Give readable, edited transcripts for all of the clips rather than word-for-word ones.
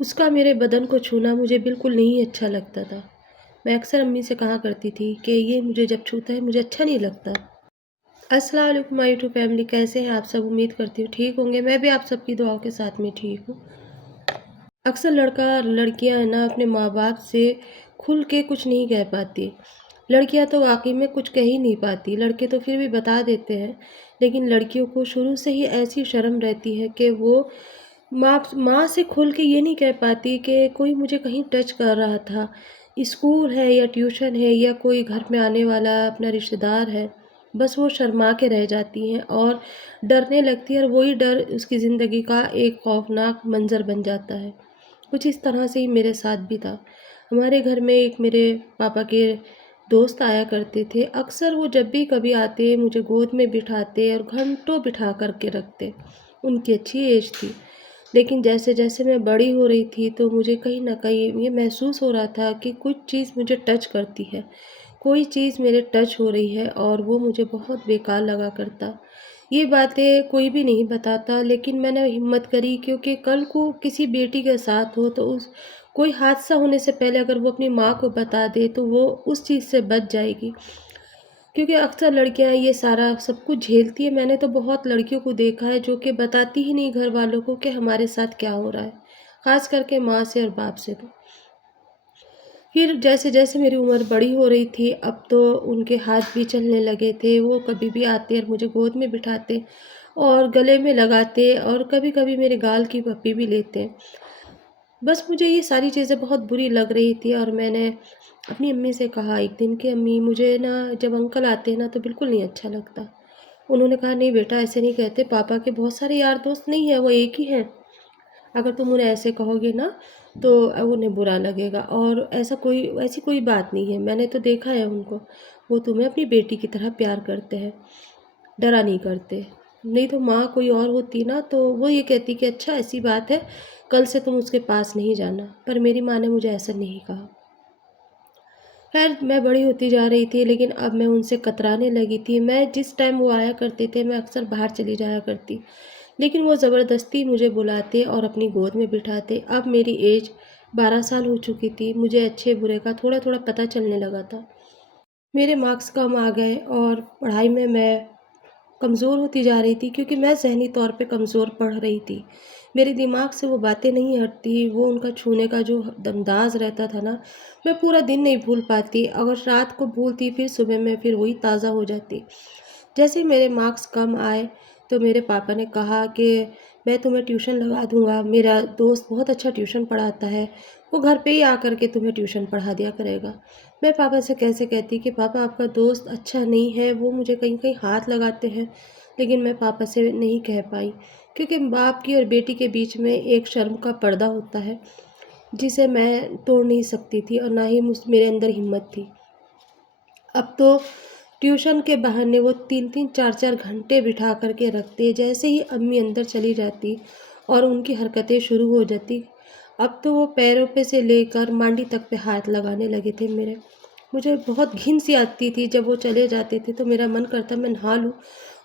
उसका मेरे बदन को छूना मुझे बिल्कुल नहीं अच्छा लगता था। मैं अक्सर अम्मी से कहा करती थी कि ये मुझे जब छूता है मुझे अच्छा नहीं लगता। अस्सलाम वालेकुम माय यूट्यूब फैमिली, कैसे हैं आप सब? उम्मीद करती हूँ ठीक होंगे। मैं भी आप सबकी दुआओं के साथ में ठीक हूँ। अक्सर लड़का लड़कियाँ है ना अपने माँ बाप से खुल के कुछ नहीं कह पाती। लड़कियाँ तो वाकई में कुछ कह ही नहीं पाती, लड़के तो फिर भी बता देते हैं। लेकिन लड़कियों को शुरू से ही ऐसी शर्म रहती है कि वो माँ माँ से खुल के ये नहीं कह पाती कि कोई मुझे कहीं टच कर रहा था। स्कूल है या ट्यूशन है या कोई घर में आने वाला अपना रिश्तेदार है, बस वो शर्मा के रह जाती हैं और डरने लगती है और वही डर उसकी ज़िंदगी का एक खौफनाक मंज़र बन जाता है। कुछ इस तरह से ही मेरे साथ भी था। हमारे घर में एक मेरे पापा के दोस्त आया करते थे। अक्सर वो जब भी कभी आते मुझे गोद में बिठाते और घंटों बिठा कर के रखते। उनकी अच्छी एज थी। लेकिन जैसे-जैसे मैं बड़ी हो रही थी तो मुझे कहीं न कहीं ये महसूस हो रहा था कि कुछ चीज़ मुझे टच करती है। कोई चीज़ मेरे टच हो रही है और वो मुझे बहुत बेकार लगा करता। ये बातें कोई भी नहीं बताता, लेकिन मैंने हिम्मत करी क्योंकि कल को किसी बेटी के साथ हो तो उस कोई हादसा होने से पहले अगर वो अपनी माँ को बता दे तो वो उस चीज़ से बच जाएगी। क्योंकि अक्सर लड़कियाँ ये सारा सब कुछ झेलती है। मैंने तो बहुत लड़कियों को देखा है जो कि बताती ही नहीं घर वालों को कि हमारे साथ क्या हो रहा है, ख़ास करके माँ से और बाप से तो। फिर जैसे-जैसे मेरी उम्र बड़ी हो रही थी, अब तो उनके हाथ भी चलने लगे थे। वो कभी भी आते और मुझे गोद में बिठाते और गले में लगाते और कभी-कभी मेरे गाल की पप्पी भी लेते। बस मुझे ये सारी चीज़ें बहुत बुरी लग रही थी और मैंने अपनी अम्मी से कहा एक दिन कि अम्मी मुझे ना जब अंकल आते हैं ना तो बिल्कुल नहीं अच्छा लगता। उन्होंने कहा नहीं बेटा ऐसे नहीं कहते, पापा के बहुत सारे यार दोस्त नहीं हैं, वो एक ही हैं। अगर तुम उन्हें ऐसे कहोगे ना तो उन्हें बुरा लगेगा और ऐसी कोई बात नहीं है। मैंने तो देखा है उनको, वो तुम्हें अपनी बेटी की तरह प्यार करते हैं, डरा नहीं करते। नहीं तो माँ कोई और होती ना तो वो ये कहती कि अच्छा ऐसी बात है, कल से तुम उसके पास नहीं जाना। पर मेरी माँ ने मुझे ऐसा नहीं कहा। खैर मैं बड़ी होती जा रही थी लेकिन अब मैं उनसे कतराने लगी थी। मैं जिस टाइम वो आया करते थे मैं अक्सर बाहर चली जाया करती। लेकिन वो ज़बरदस्ती मुझे बुलाते और अपनी गोद में बिठाते। अब मेरी एज 12 साल हो चुकी थी। मुझे अच्छे बुरे का थोड़ा-थोड़ा पता चलने लगा था। मेरे मार्क्स कम आ गए और पढ़ाई में मैं कमज़ोर होती जा रही थी क्योंकि मैं ज़हनी तौर पे कमज़ोर पड़ रही थी। मेरे दिमाग से वो बातें नहीं हटती, वो उनका छूने का जो अंदाज़ रहता था ना, मैं पूरा दिन नहीं भूल पाती। अगर रात को भूलती फिर सुबह में फिर वही ताज़ा हो जाती। जैसे ही मेरे मार्क्स कम आए तो मेरे पापा ने कहा कि मैं तुम्हें ट्यूशन लगा दूँगा, मेरा दोस्त बहुत अच्छा ट्यूशन पढ़ाता है, वो घर पे ही आकर के तुम्हें ट्यूशन पढ़ा दिया करेगा। मैं पापा से कैसे कहती कि पापा आपका दोस्त अच्छा नहीं है, वो मुझे कहीं-कहीं हाथ लगाते हैं, लेकिन मैं पापा से नहीं कह पाई क्योंकि बाप की और बेटी के बीच में एक शर्म का पर्दा होता है, जिसे मैं तोड़ नहीं सकती थी और ना ही मेरे अंदर हिम्मत थी। अब तो ट्यूशन के बहाने वो 3-3 4-4 घंटे बिठा कर के रखते। जैसे ही अम्मी अंदर चली जाती और उनकी हरकतें शुरू हो जाती, अब तो वो पैरों पे से लेकर मांडी तक पे हाथ लगाने लगे थे मेरे। मुझे बहुत घिन सी आती थी जब वो चले जाते थे तो मेरा मन करता मैं नहा लूँ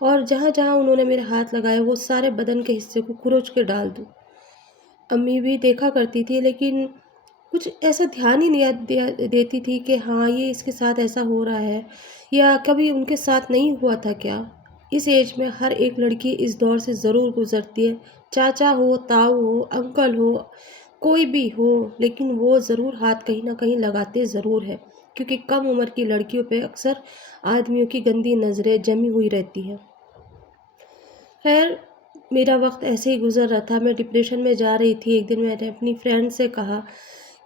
और जहाँ-जहाँ उन्होंने मेरे हाथ लगाए वो सारे बदन के हिस्से को खुरोच के डाल दूँ। अम्मी भी देखा करती थी लेकिन कुछ ऐसा ध्यान ही नहीं देती थी कि हाँ ये इसके साथ ऐसा हो रहा है या कभी उनके साथ नहीं हुआ था क्या। इस एज में हर एक लड़की इस दौर से ज़रूर गुजरती है, चाचा हो ताऊ हो अंकल हो कोई भी हो, लेकिन वो ज़रूर हाथ कहीं ना कहीं लगाते ज़रूर है क्योंकि कम उम्र की लड़कियों पे अक्सर आदमियों की गंदी नज़रें जमी हुई रहती हैं। खैर मेरा वक्त ऐसे ही गुजर रहा था, मैं डिप्रेशन में जा रही थी। एक दिन मैंने अपनी फ्रेंड से कहा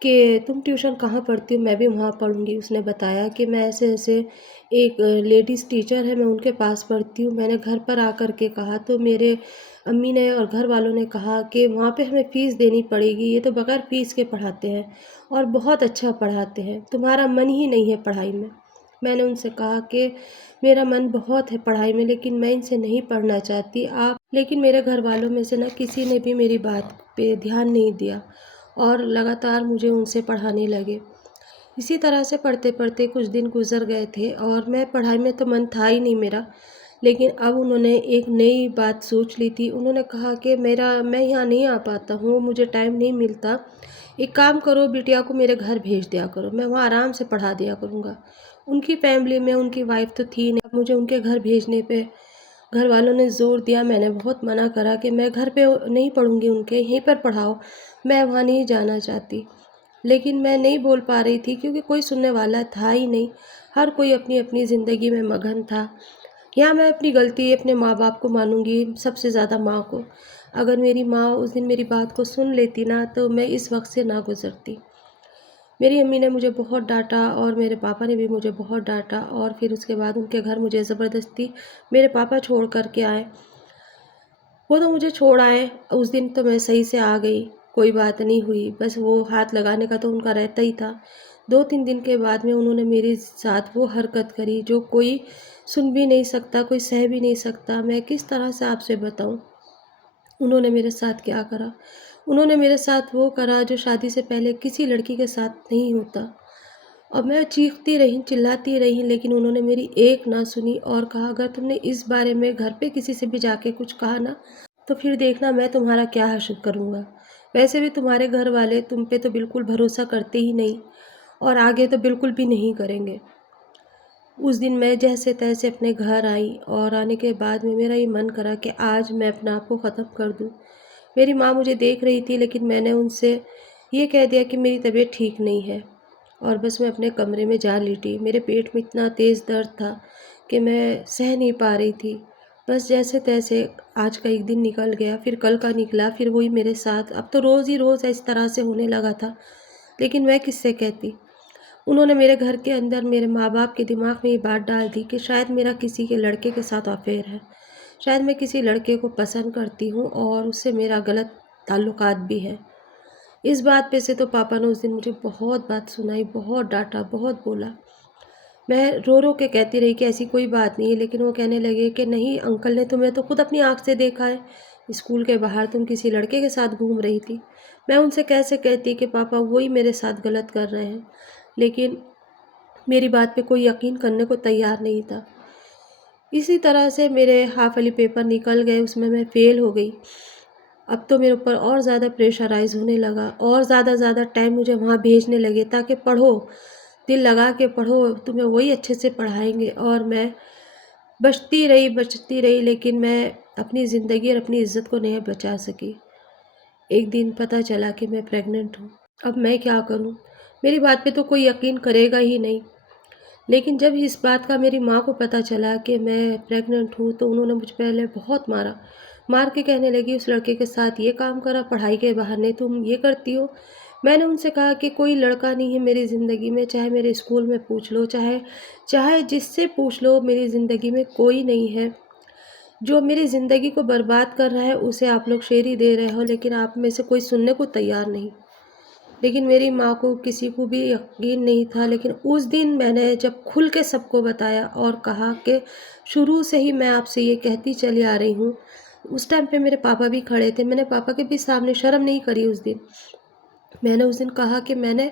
कि तुम ट्यूशन कहाँ पढ़ती हो? मैं भी वहाँ पढ़ूँगी। उसने बताया कि मैं ऐसे-ऐसे एक लेडीज़ टीचर है, मैं उनके पास पढ़ती हूँ। मैंने घर पर आकर के कहा तो मेरे अम्मी ने और घर वालों ने कहा कि वहाँ पे हमें फ़ीस देनी पड़ेगी, ये तो बगैर फ़ीस के पढ़ाते हैं और बहुत अच्छा पढ़ाते हैं, तुम्हारा मन ही नहीं है पढ़ाई में। मैंने उनसे कहा कि मेरा मन बहुत है पढ़ाई में लेकिन मैं इनसे नहीं पढ़ना चाहती आप, लेकिन मेरे घर वालों में से ना किसी ने भी मेरी बात पे ध्यान नहीं दिया और लगातार मुझे उनसे पढ़ाने लगे। इसी तरह से पढ़ते-पढ़ते कुछ दिन गुज़र गए थे और मैं पढ़ाई में तो मन था ही नहीं मेरा। लेकिन अब उन्होंने एक नई बात सोच ली थी। उन्होंने कहा कि मैं यहाँ नहीं आ पाता हूँ, मुझे टाइम नहीं मिलता। एक काम करो, बिटिया को मेरे घर भेज दिया करो, मैं वहाँ आराम से पढ़ा दिया करूँगा। उनकी फैमिली में उनकी वाइफ तो थी नहीं। अब मुझे उनके घर भेजने पे घर वालों ने ज़ोर दिया। मैंने बहुत मना करा कि मैं घर पे नहीं पढ़ूँगी उनके, यहीं पर पढ़ाओ, मैं वहाँ नहीं जाना चाहती। लेकिन मैं नहीं बोल पा रही थी क्योंकि कोई सुनने वाला था ही नहीं। हर कोई अपनी अपनी ज़िंदगी में मगन था। यहाँ मैं अपनी गलती अपने माँ बाप को मानूँगी, सबसे ज़्यादा माँ को। अगर मेरी माँ उस दिन मेरी बात को सुन लेती ना, तो मैं इस वक्त से ना गुज़रती। मेरी अम्मी ने मुझे बहुत डाँटा और मेरे पापा ने भी मुझे बहुत डाँटा, और फिर उसके बाद उनके घर मुझे ज़बरदस्ती मेरे पापा छोड़ कर के आए। वो तो मुझे छोड़ आए, उस दिन तो मैं सही से आ गई, कोई बात नहीं हुई, बस वो हाथ लगाने का तो उनका रहता ही था। 2-3 दिन के बाद में उन्होंने मेरे साथ वो हरकत करी जो कोई सुन भी नहीं सकता, कोई सह भी नहीं सकता। मैं किस तरह से आपसे बताऊँ, उन्होंने मेरे साथ क्या करा। उन्होंने मेरे साथ वो करा जो शादी से पहले किसी लड़की के साथ नहीं होता। और मैं चीखती रही, चिल्लाती रही, लेकिन उन्होंने मेरी एक ना सुनी और कहा, अगर तुमने इस बारे में घर पे किसी से भी जाके कुछ कहा ना, तो फिर देखना मैं तुम्हारा क्या हश्र करूँगा। वैसे भी तुम्हारे घर वाले तुम पे तो बिल्कुल भरोसा करते ही नहीं, और आगे तो बिल्कुल भी नहीं करेंगे। उस दिन मैं जैसे तैसे अपने घर आई, और आने के बाद में मेरा ये मन करा कि आज मैं अपने आप को ख़त्म कर दूँ। मेरी माँ मुझे देख रही थी, लेकिन मैंने उनसे ये कह दिया कि मेरी तबीयत ठीक नहीं है, और बस मैं अपने कमरे में जा लेटी। मेरे पेट में इतना तेज़ दर्द था कि मैं सह नहीं पा रही थी। बस जैसे तैसे आज का एक दिन निकल गया, फिर कल का निकला, फिर वही मेरे साथ। अब तो रोज़ ही रोज़ इस तरह से होने लगा था, लेकिन मैं किससे कहती। उन्होंने मेरे घर के अंदर मेरे माँ-बाप के दिमाग में ये बात डाल दी कि शायद मेरा किसी के लड़के के साथ अफ़ेयर है। शायद मैं किसी लड़के को पसंद करती हूँ और उससे मेरा गलत ताल्लुकात भी है। इस बात पे से तो पापा ने उस दिन मुझे बहुत बात सुनाई, बहुत डाँटा, बहुत बोला। मैं रो-रो के कहती रही कि ऐसी कोई बात नहीं है, लेकिन वो कहने लगे कि नहीं, अंकल ने तुम्हें तो खुद अपनी आँख से देखा है। स्कूल के बाहर तुम किसी लड़के के साथ घूम रही थी। मैं उनसे कैसे कहती कि पापा वही मेरे साथ गलत कर रहे हैं, लेकिन मेरी बात पे कोई यकीन करने को तैयार नहीं था। इसी तरह से मेरे हाफ़ ईयरली पेपर निकल गए, उसमें मैं फ़ेल हो गई। अब तो मेरे ऊपर और ज़्यादा प्रेशराइज़ होने लगा, और ज़्यादा टाइम मुझे वहाँ भेजने लगे ताकि पढ़ो, दिल लगा के पढ़ो, तुम्हें वही अच्छे से पढ़ाएँगे। और मैं बचती रही, लेकिन मैं अपनी ज़िंदगी और अपनी इज़्ज़त को नहीं बचा सकी। एक दिन पता चला कि मैं प्रेग्नेंट हूँ। अब मैं क्या करूँ? मेरी बात पे तो कोई यकीन करेगा ही नहीं। लेकिन जब इस बात का मेरी माँ को पता चला कि मैं प्रेग्नेंट हूँ, तो उन्होंने मुझ पहले बहुत मारा। मार के कहने लगी, उस लड़के के साथ ये काम करा, पढ़ाई के बहाने तुम ये करती हो। मैंने उनसे कहा कि कोई लड़का नहीं है मेरी ज़िंदगी में, चाहे मेरे स्कूल में पूछ लो, चाहे चाहे जिससे पूछ लो, मेरी ज़िंदगी में कोई नहीं है। जो मेरी ज़िंदगी को बर्बाद कर रहा है, उसे आप लोग शेरी दे रहे हो, लेकिन आप में से कोई सुनने को तैयार नहीं। लेकिन मेरी माँ को किसी को भी यकीन नहीं था। लेकिन उस दिन मैंने जब खुल के सबको बताया और कहा कि शुरू से ही मैं आपसे ये कहती चली आ रही हूँ, उस टाइम पे मेरे पापा भी खड़े थे। मैंने पापा के भी सामने शर्म नहीं करी उस दिन। मैंने उस दिन कहा कि मैंने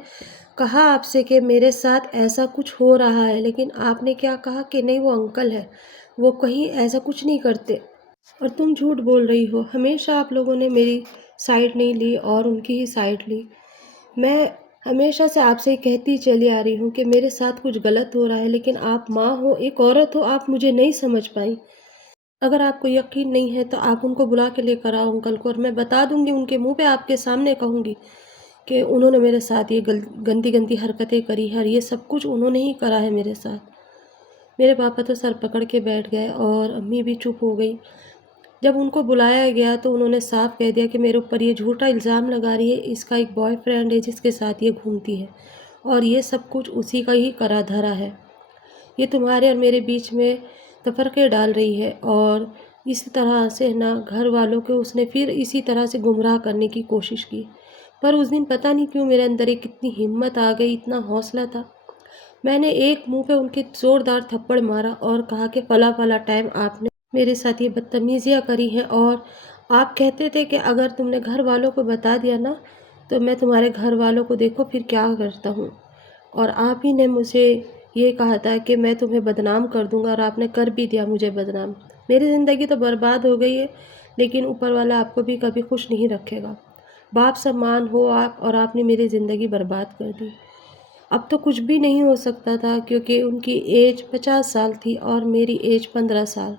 कहा आपसे कि मेरे साथ ऐसा कुछ हो रहा है, लेकिन आपने क्या कहा कि नहीं, वो अंकल है, वो कहीं ऐसा कुछ नहीं करते, और तुम झूठ बोल रही हो। हमेशा आप लोगों ने मेरी साइड नहीं ली और उनकी ही साइड ली। मैं हमेशा से आपसे ये कहती चली आ रही हूँ कि मेरे साथ कुछ गलत हो रहा है, लेकिन आप माँ हो, एक औरत हो, आप मुझे नहीं समझ पाई। अगर आपको यकीन नहीं है तो आप उनको बुला के लेकर आओ अंकल को, और मैं बता दूँगी, उनके मुँह पे आपके सामने कहूँगी कि उन्होंने मेरे साथ ये गंदी-गंदी हरकतें करी हैं, और ये सब कुछ उन्होंने ही करा है मेरे साथ। मेरे पापा तो सर पकड़ के बैठ गए और अम्मी भी चुप हो गई। जब उनको बुलाया गया तो उन्होंने साफ कह दिया कि मेरे ऊपर ये झूठा इल्ज़ाम लगा रही है, इसका एक बॉयफ्रेंड है जिसके साथ ये घूमती है, और ये सब कुछ उसी का ही करा धरा है। ये तुम्हारे और मेरे बीच में तफ़रक़े डाल रही है, और इस तरह से ना घर वालों को उसने फिर इसी तरह से गुमराह करने की कोशिश की। पर उस दिन पता नहीं क्यों मेरे अंदर एक इतनी हिम्मत आ गई, इतना हौसला था। मैंने एक मुँह पे उनके ज़ोरदार थप्पड़ मारा और कहा कि फला टाइम आपने मेरे साथ ये बदतमीज़ियाँ करी हैं, और आप कहते थे कि अगर तुमने घर वालों को बता दिया ना, तो मैं तुम्हारे घर वालों को देखो फिर क्या करता हूँ। और आप ही ने मुझे ये कहा था कि मैं तुम्हें बदनाम कर दूँगा, और आपने कर भी दिया मुझे बदनाम। मेरी ज़िंदगी तो बर्बाद हो गई है, लेकिन ऊपर वाला आपको भी कभी खुश नहीं रखेगा। बाप समान हो आप, और आपने मेरी ज़िंदगी बर्बाद कर दी। अब तो कुछ भी नहीं हो सकता था, क्योंकि उनकी एज 50 साल थी और मेरी एज 15 साल।